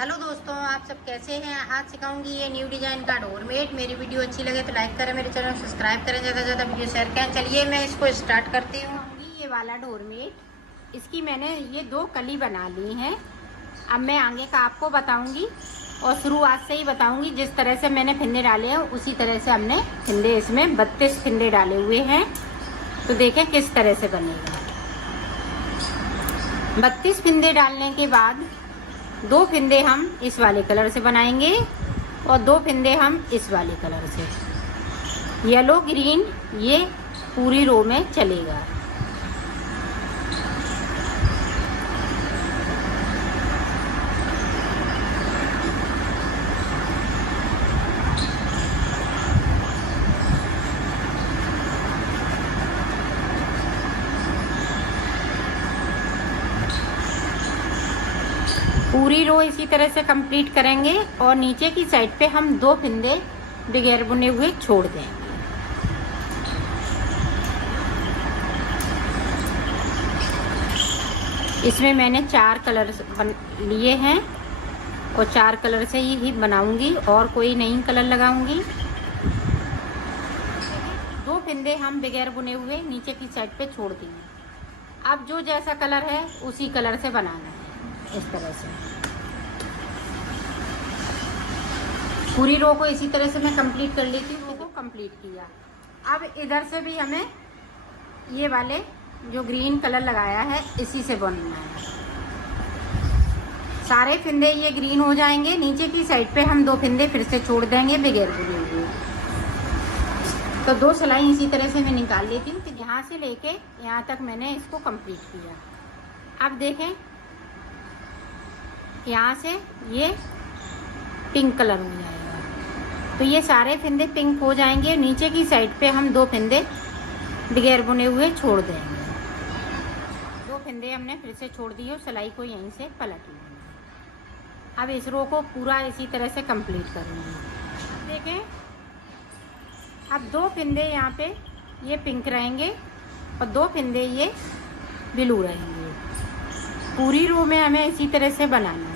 Hello दोस्तों, आप सब कैसे हैं। आज सिखाऊंगी ये न्यू डिजाइन का डोरमेट। मेरी वीडियो अच्छी लगे तो लाइक करें, मेरे चैनल सब्सक्राइब करें, ज़्यादा से ज़्यादा वीडियो शेयर करें। चलिए मैं इसको स्टार्ट करती हूँ। ये वाला डोरमेट, इसकी मैंने ये 2 कली बना ली हैं। अब मैं आगे का आपको बताऊंगी और शुरुआत से ही बताऊंगी। जिस तरह से मैंने फिंदे डाले हैं उसी तरह से हमने फिंदे, इसमें 32 फिंदे डाले हुए हैं। तो देखें किस तरह से बनेगा। 32 फिंदे डालने के बाद 2 फिंदे हम इस वाले कलर से बनाएंगे और 2 फिंदे हम इस वाले कलर से। येलो ग्रीन ये पूरी रो में चलेगा। पूरी रो इसी तरह से कंप्लीट करेंगे और नीचे की साइड पे हम 2 फिंदे बगैर बुने हुए छोड़ देंगे। इसमें मैंने 4 कलर लिए हैं और 4 कलर से ही बनाऊंगी और कोई नई कलर लगाऊंगी। 2 फिंदे हम बगैर बुने हुए नीचे की साइड पे छोड़ देंगे। अब जो जैसा कलर है उसी कलर से बनाना है। इस तरह से पूरी रो को इसी तरह से मैं कंप्लीट कर लेती हूँ। रो को कंप्लीट किया। अब इधर से भी हमें ये वाले जो ग्रीन कलर लगाया है इसी से बनना है। सारे फिंदे ये ग्रीन हो जाएंगे। नीचे की साइड पे हम 2 फिंदे फिर से छोड़ देंगे बगैर बुने हुए। तो 2 सिलाई इसी तरह से मैं निकाल लेती हूँ। तो यहाँ से लेके यहाँ तक मैंने इसको कंप्लीट किया। अब देखें यहाँ से ये पिंक कलर हो जाएगा। तो ये सारे फिंदे पिंक हो जाएंगे। नीचे की साइड पे हम 2 फिंदे बगैर बुने हुए छोड़ देंगे। 2 फिंदे हमने फिर से छोड़ दिए और सिलाई को यहीं से पलट लेंगे। अब इस रो को पूरा इसी तरह से कंप्लीट करूँगी। देखें अब 2 फिंदे यहाँ पे ये पिंक रहेंगे और 2 फिंदे ये ब्लू रहेंगे। पूरी रो में हमें इसी तरह से बनाना है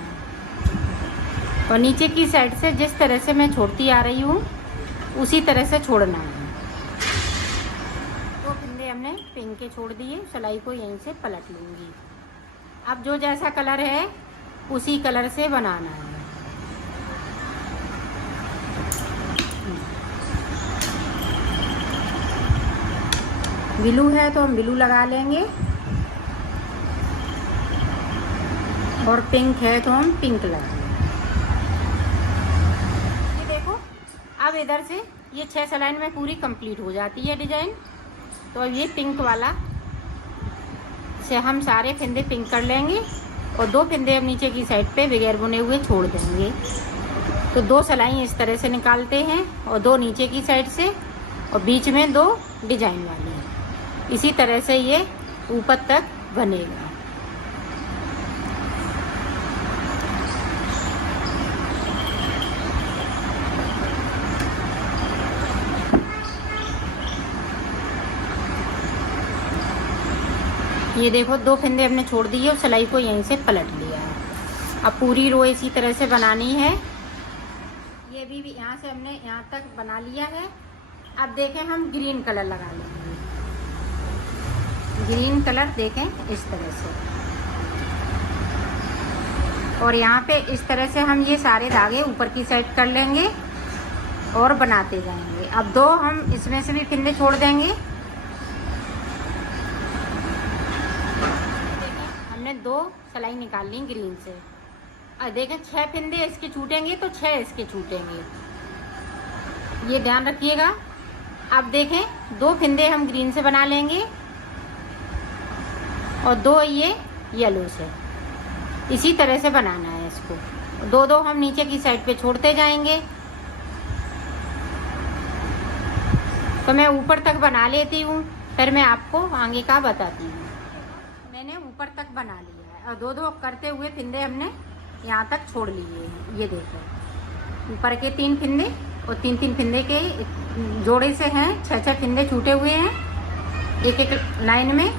और नीचे की साइड से जिस तरह से मैं छोड़ती आ रही हूँ उसी तरह से छोड़ना है। 2 फिंदे हमने पिंक के छोड़ दिए। सिलाई को यहीं से पलट लूँगी। अब जो जैसा कलर है उसी कलर से बनाना है। ब्लू है तो हम ब्लू लगा लेंगे और पिंक है तो हम पिंक लगाएंगे। ये देखो अब इधर से ये 6 सिलाई में पूरी कंप्लीट हो जाती है डिजाइन। तो अब ये पिंक वाला से हम सारे फिंदे पिंक कर लेंगे और 2 फिंदे हम नीचे की साइड पे बगैर बुने हुए छोड़ देंगे। तो 2 सिलाई इस तरह से निकालते हैं और 2 नीचे की साइड से और बीच में 2 डिजाइन वाली। इसी तरह से ये ऊपर तक बनेगा। ये देखो 2 फिंदे हमने छोड़ दिए और सिलाई को यहीं से पलट लिया है। अब पूरी रो इसी तरह से बनानी है। ये भी यहाँ से हमने यहाँ तक बना लिया है। अब देखें हम ग्रीन कलर लगा लेंगे। ग्रीन कलर देखें इस तरह से और यहाँ पे इस तरह से हम ये सारे धागे ऊपर की साइड कर लेंगे और बनाते जाएंगे। अब 2 हम इसमें से भी फिंदे छोड़ देंगे। हमने 2 सिलाई निकाल ली ग्रीन से। अब देखें 6 फिंदे इसके छूटेंगे तो 6 इसके छूटेंगे, ये ध्यान रखिएगा। अब देखें 2 फिंदे हम ग्रीन से बना लेंगे और 2 ये येलो से। इसी तरह से बनाना है इसको। 2-2 हम नीचे की साइड पे छोड़ते जाएंगे। तो मैं ऊपर तक बना लेती हूँ, फिर मैं आपको आगे का बताती हूँ। मैंने ऊपर तक बना लिया है और 2-2 करते हुए फिंदे हमने यहाँ तक छोड़ लिए हैं। ये देखो ऊपर के 3 फिंदे और 3-3 फिंदे के जोड़े से हैं 6-6 फिंदे छूटे हुए हैं एक एक लाइन में।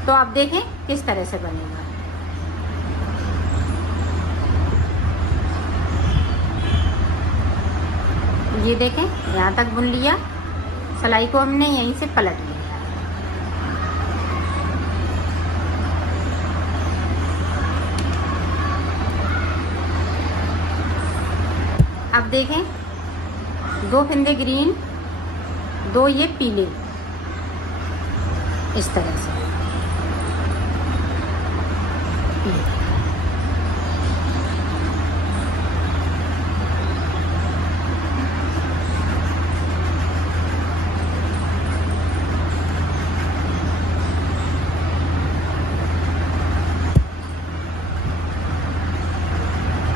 तो आप देखें किस तरह से बनेगा। ये देखें यहाँ तक बुन लिया, सिलाई को हमने यहीं से पलट लिया। अब देखें 2 फंदे ग्रीन, 2 ये पीले, इस तरह से।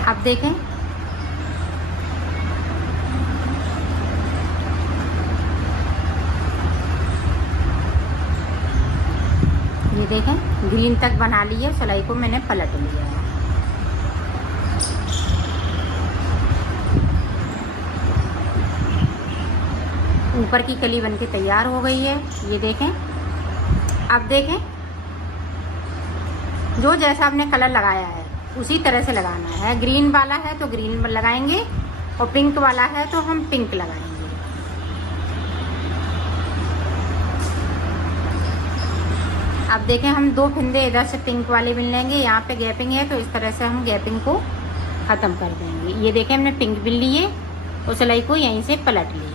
अब देखें ये देखें ग्रीन तक बना लिए, सिलाई को मैंने पलट लिया है। ऊपर की कली बनके तैयार हो गई है, ये देखें। अब देखें जो जैसा आपने कलर लगाया है उसी तरह से लगाना है। ग्रीन वाला है तो ग्रीन लगाएंगे और पिंक वाला है तो हम पिंक लगाएंगे। अब देखें हम 2 फंदे इधर से पिंक वाले बिन लेंगे, यहाँ पे गैपिंग है तो इस तरह से हम गैपिंग को ख़त्म कर देंगे। ये देखें हमने पिंक बिन लिए और सिलाई को यहीं से पलट लिया।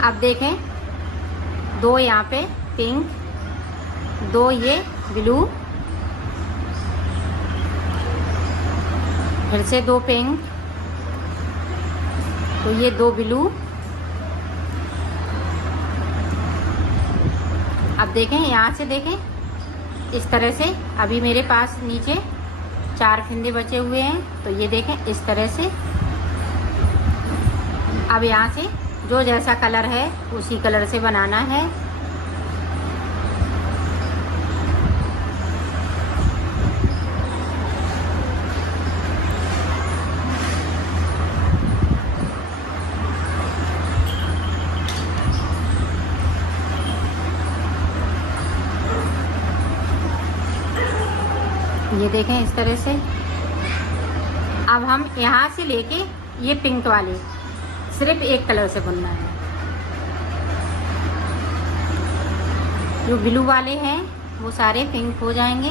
अब देखें 2 यहाँ पे पिंक, 2 ये ब्लू, फिर से 2 पिंक, तो ये 2 ब्लू। अब देखें यहाँ से देखें इस तरह से, अभी मेरे पास नीचे 4 फंदे बचे हुए हैं, तो ये देखें इस तरह से। अब यहाँ से जो जैसा कलर है उसी कलर से बनाना है। ये देखें इस तरह से। अब हम यहाँ से लेके ये पिंक वाले सिर्फ एक कलर से बुनना है। जो ब्लू वाले हैं वो सारे पिंक हो जाएंगे।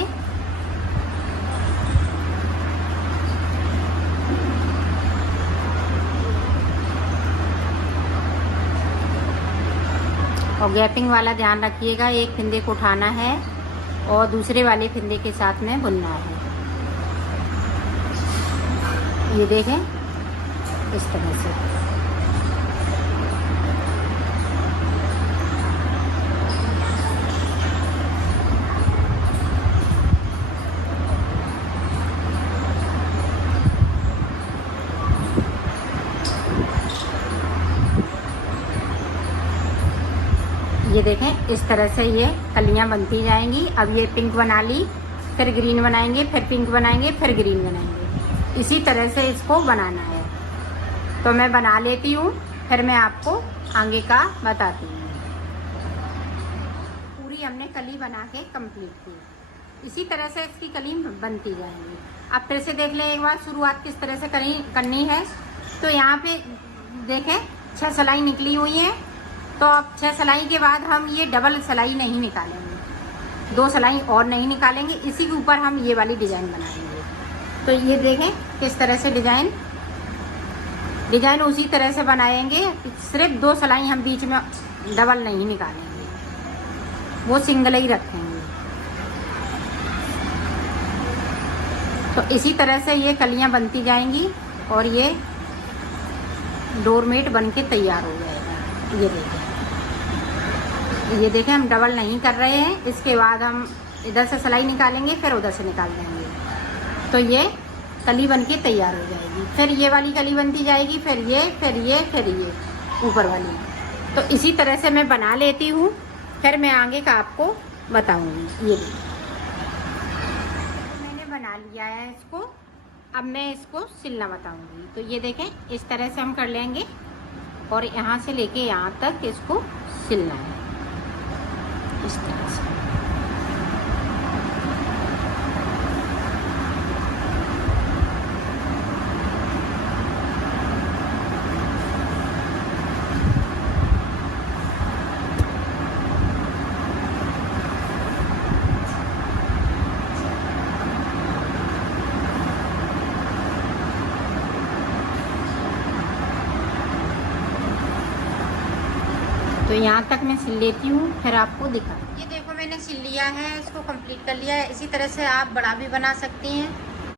और गैपिंग वाला ध्यान रखिएगा, एक फंदे को उठाना है और दूसरे वाले फंदे के साथ में बुनना है। ये देखें इस तरह से। ये देखें इस तरह से ये कलियां बनती जाएंगी। अब ये पिंक बना ली, फिर ग्रीन बनाएंगे, फिर पिंक बनाएंगे, फिर ग्रीन बनाएंगे। इसी तरह से इसको बनाना है। तो मैं बना लेती हूँ, फिर मैं आपको आगे का बताती हूँ। पूरी हमने कली बना के कंप्लीट की। इसी तरह से इसकी कली बनती जाएंगी। अब फिर से देख लें एक बार शुरुआत किस तरह से करनी है। तो यहाँ पे देखें 6 सिलाई निकली हुई है। तो अब 6 सिलाई के बाद हम ये डबल सिलाई नहीं निकालेंगे, 2 सिलाई और नहीं निकालेंगे। इसी के ऊपर हम ये वाली डिज़ाइन बनाएंगे। तो ये देखें किस तरह से डिज़ाइन उसी तरह से बनाएंगे। सिर्फ 2 सिलाई हम बीच में डबल नहीं निकालेंगे, वो सिंगल ही रखेंगे। तो इसी तरह से ये कलियां बनती जाएंगी और ये डोरमेट बन के तैयार हो जाएगा। ये देखें हम डबल नहीं कर रहे हैं। इसके बाद हम इधर से सिलाई निकालेंगे, फिर उधर से निकाल देंगे। तो ये कली बन के तैयार हो जाएगी। फिर ये वाली कली बनती जाएगी, फिर ये ऊपर वाली। तो इसी तरह से मैं बना लेती हूँ, फिर मैं आगे का आपको बताऊँगी। ये मैंने बना लिया है इसको। अब मैं इसको सिलना बताऊँगी। तो ये देखें इस तरह से हम कर लेंगे। और यहाँ से लेके यहाँ तक इसको सिलना है इस तरह से। तो यहाँ तक मैं सिल लेती हूँ, फिर आपको दिखा। ये देखो मैंने सिल लिया है, इसको कंप्लीट कर लिया है। इसी तरह से आप बड़ा भी बना सकती हैं।